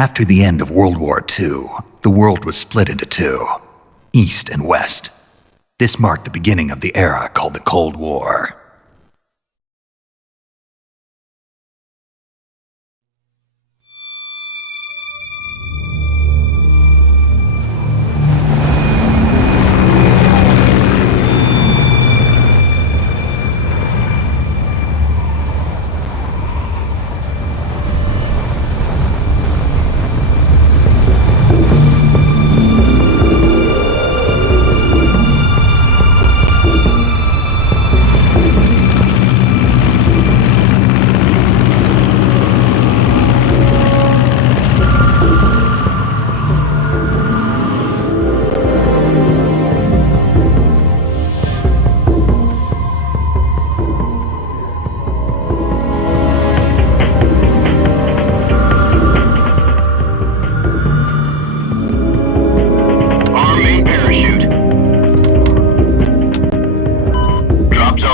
After the end of World War II, the world was split into two, East and West. This marked the beginning of the era called the Cold War.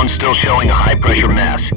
Still showing a high-pressure mass.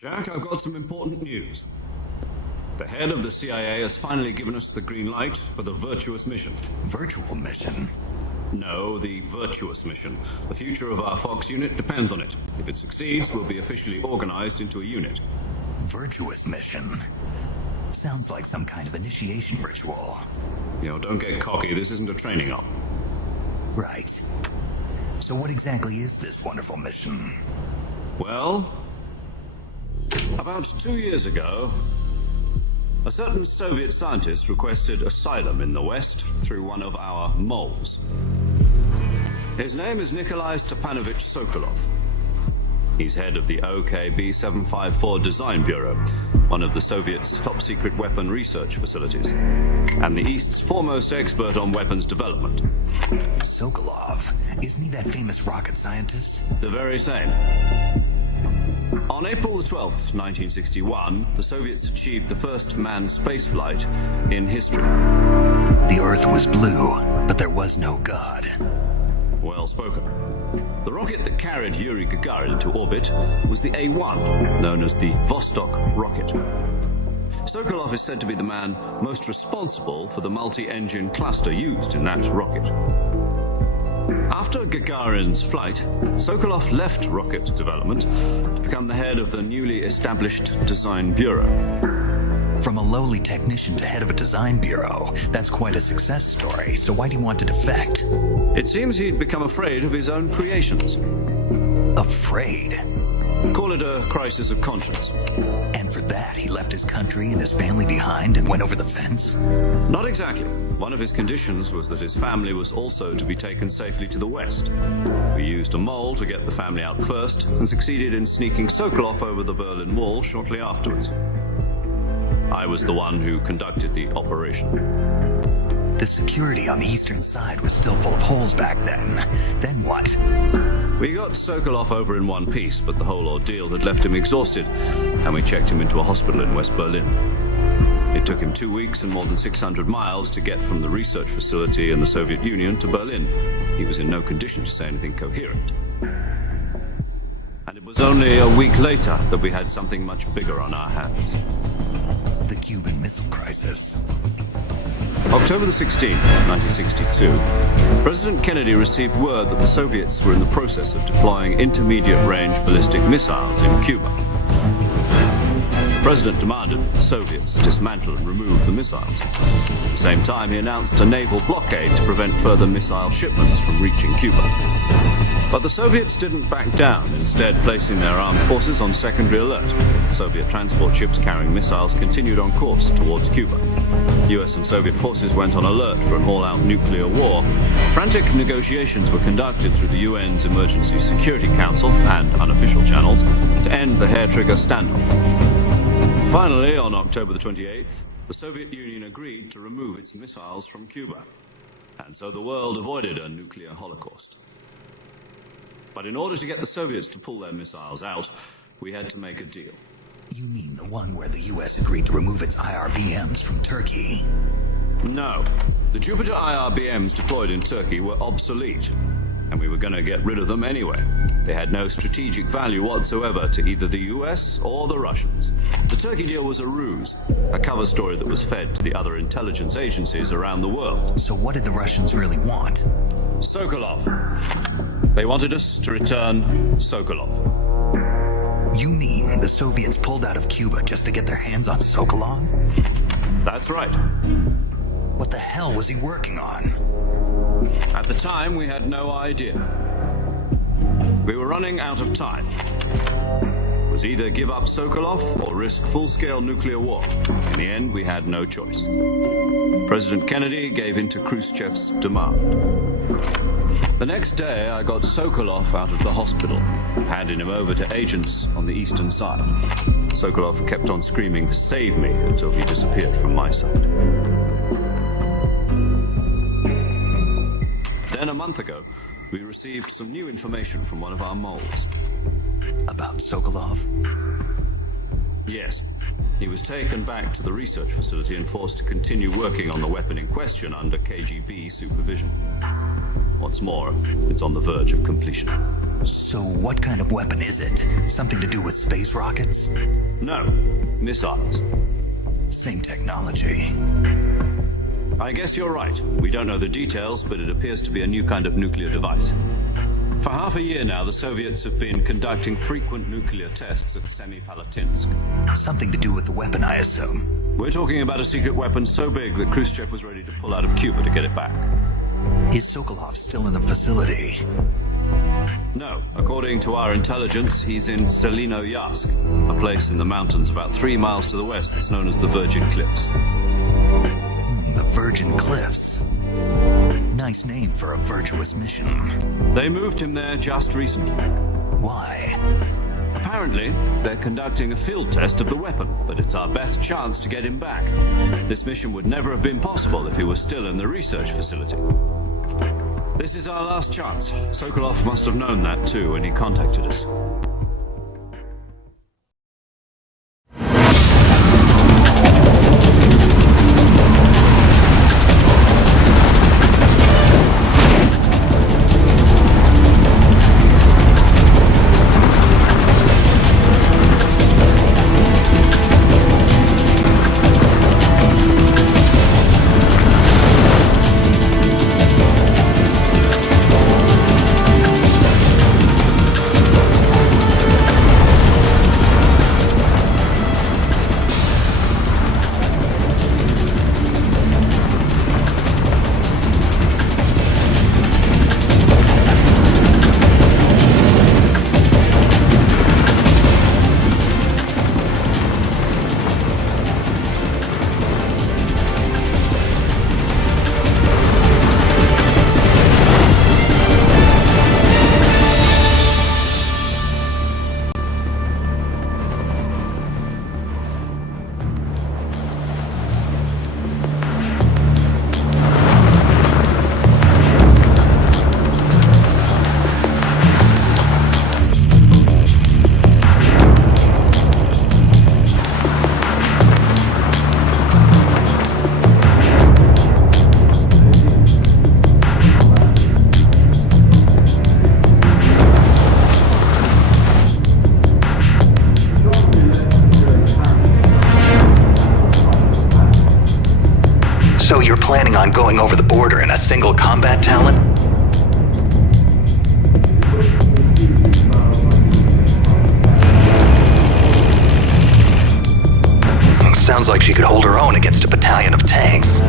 Jack, I've got some important news. The head of the CIA has finally given us the green light for the Virtuous mission. Virtual mission? No, the Virtuous mission. The future of our Fox unit depends on it. If it succeeds, we'll be officially organized into a unit. Virtuous mission? Sounds like some kind of initiation ritual. Don't get cocky. This isn't a training op. Right. So what exactly is this wonderful mission? Well, about 2 years ago, a certain Soviet scientist requested asylum in the West through one of our moles. His name is Nikolai Stepanovich Sokolov. He's head of the OKB 754 Design Bureau, one of the Soviets' top-secret weapon research facilities, and the East's foremost expert on weapons development. Sokolov? Isn't he that famous rocket scientist? The very same. On April the 12th, 1961, the Soviets achieved the first manned spaceflight in history. The Earth was blue, but there was no God. Well spoken. The rocket that carried Yuri Gagarin into orbit was the A-1, known as the Vostok rocket. Sokolov is said to be the man most responsible for the multi-engine cluster used in that rocket. After Gagarin's flight, Sokolov left rocket development to become the head of the newly established Design Bureau. From a lowly technician to head of a design bureau, that's quite a success story, so why do you want to defect? It seems he'd become afraid of his own creations. Afraid? Call it a crisis of conscience. And for that, he left his country and his family behind and went over the fence? Not exactly. One of his conditions was that his family was also to be taken safely to the west. We used a mole to get the family out first and succeeded in sneaking Sokolov over the Berlin Wall shortly afterwards. I was the one who conducted the operation. The security on the eastern side was still full of holes back then. Then what? We got Sokolov over in one piece, but the whole ordeal had left him exhausted, and we checked him into a hospital in West Berlin. It took him 2 weeks and more than 600 miles to get from the research facility in the Soviet Union to Berlin. He was in no condition to say anything coherent. And it was only a week later that we had something much bigger on our hands. The Cuban Missile Crisis. October the 16th, 1962, President Kennedy received word that the Soviets were in the process of deploying intermediate-range ballistic missiles in Cuba. The President demanded that the Soviets dismantle and remove the missiles. At the same time, he announced a naval blockade to prevent further missile shipments from reaching Cuba. But the Soviets didn't back down, instead placing their armed forces on secondary alert. Soviet transport ships carrying missiles continued on course towards Cuba. US and Soviet forces went on alert for an all-out nuclear war. Frantic negotiations were conducted through the UN's Emergency Security Council and unofficial channels to end the hair-trigger standoff. Finally, on October the 28th, the Soviet Union agreed to remove its missiles from Cuba. And so the world avoided a nuclear holocaust. But in order to get the Soviets to pull their missiles out, we had to make a deal. You mean the one where the US agreed to remove its IRBMs from Turkey? No. The Jupiter IRBMs deployed in Turkey were obsolete, and we were going to get rid of them anyway. They had no strategic value whatsoever to either the US or the Russians. The Turkey deal was a ruse, a cover story that was fed to the other intelligence agencies around the world. So what did the Russians really want? Sokolov. They wanted us to return Sokolov. You mean the Soviets pulled out of Cuba just to get their hands on Sokolov? That's right. What the hell was he working on? At the time, we had no idea. We were running out of time. It was either give up Sokolov or risk full-scale nuclear war. In the end, we had no choice. President Kennedy gave in to Khrushchev's demand. The next day, I got Sokolov out of the hospital, handing him over to agents on the eastern side. Sokolov kept on screaming, "Save me," until he disappeared from my side. Then a month ago, we received some new information from one of our moles. About Sokolov? Yes. He was taken back to the research facility and forced to continue working on the weapon in question under KGB supervision. What's more, it's on the verge of completion. So what kind of weapon is it? Something to do with space rockets? No, missiles. Same technology. I guess you're right. We don't know the details, but it appears to be a new kind of nuclear device. For half a year now, the Soviets have been conducting frequent nuclear tests at Semipalatinsk. Something to do with the weapon, I assume. We're talking about a secret weapon so big that Khrushchev was ready to pull out of Cuba to get it back. Is Sokolov still in the facility? No. According to our intelligence, he's in Selinoyarsk, a place in the mountains about 3 miles to the west that's known as the Virgin Cliffs. The Virgin Cliffs. Nice name for a virtuous mission. They moved him there just recently. Why? Apparently, they're conducting a field test of the weapon, but it's our best chance to get him back. This mission would never have been possible if he was still in the research facility. This is our last chance. Sokolov must have known that too when he contacted us. on going over the border in a single combat talon? Sounds like she could hold her own against a battalion of tanks.